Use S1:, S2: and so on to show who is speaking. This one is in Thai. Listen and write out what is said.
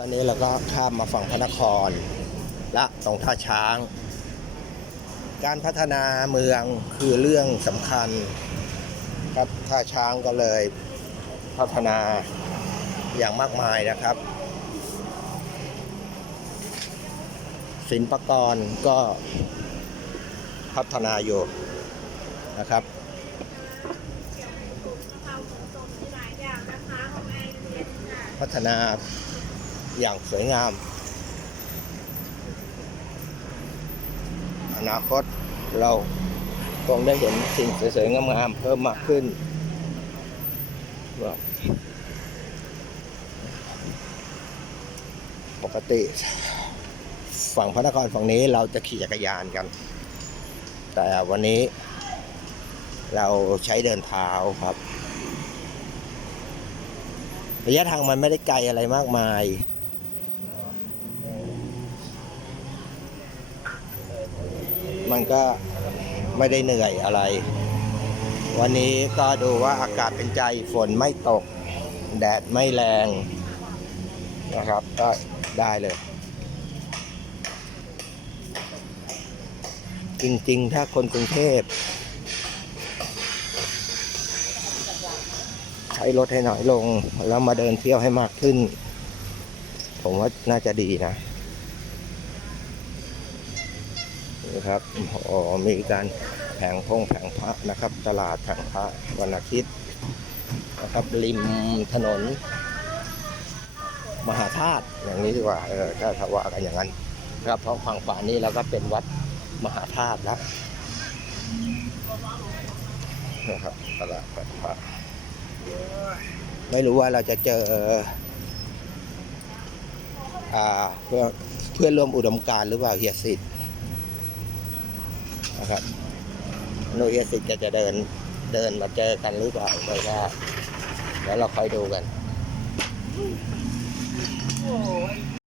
S1: ตอนนี้เราก็ข้ามมาฝั่งพระนคร และตรงท่าช้าง การพัฒนาเมืองคือเรื่องสำคัญ ครับท่าช้างก็เลยพัฒนาอย่างมากมายนะครับศิลปกรก็พัฒนาอยู่นะครับพัฒนา อย่างสวยงาม อนาคตเราคงได้เห็นสิ่งสวยๆงามๆเพิ่มมากขึ้นว่าปกติ ฝั่งพระนครฝั่งนี้เราจะขี่จักรยานกัน แต่วันนี้ เราใช้เดินเท้าครับ ระยะทางมันไม่ได้ไกลอะไรมากมาย มันก็ไม่ได้เหนื่อยอะไร วันนี้ก็ดูว่าอากาศเป็นใจฝนไม่ตก แดดไม่แรงนะครับ ก็ได้เลย จริงๆ ถ้าคนกรุงเทพใช้รถให้น้อยลง แล้วมาเดินเที่ยวให้มากขึ้น ผมว่าน่าจะดีนะ ครับอ๋อมีการแผงพงแผงพระนะครับ ตลาดแผงพระวันอาทิตย์นะครับริมถนน มหาธาตุอย่างนี้ดีกว่าเออถ้าถว่ากันอย่างนั้นครับเพราะฝั่งฝานี้เราก็เป็นวัดมหาธาตุแล้วนะครับตลาดแผงพระไม่รู้ว่าเราจะเจออ่าเพื่อเพื่อนร่วมอุดมการหรือเปล่าเฮียสิทธิ์ นะครับโนเฮียสิทธิ์จะจะเดินเดินมาเจอกันหรือเปล่าไม่ทราบแล้วเราคอยดูกัน
S2: โอ้ย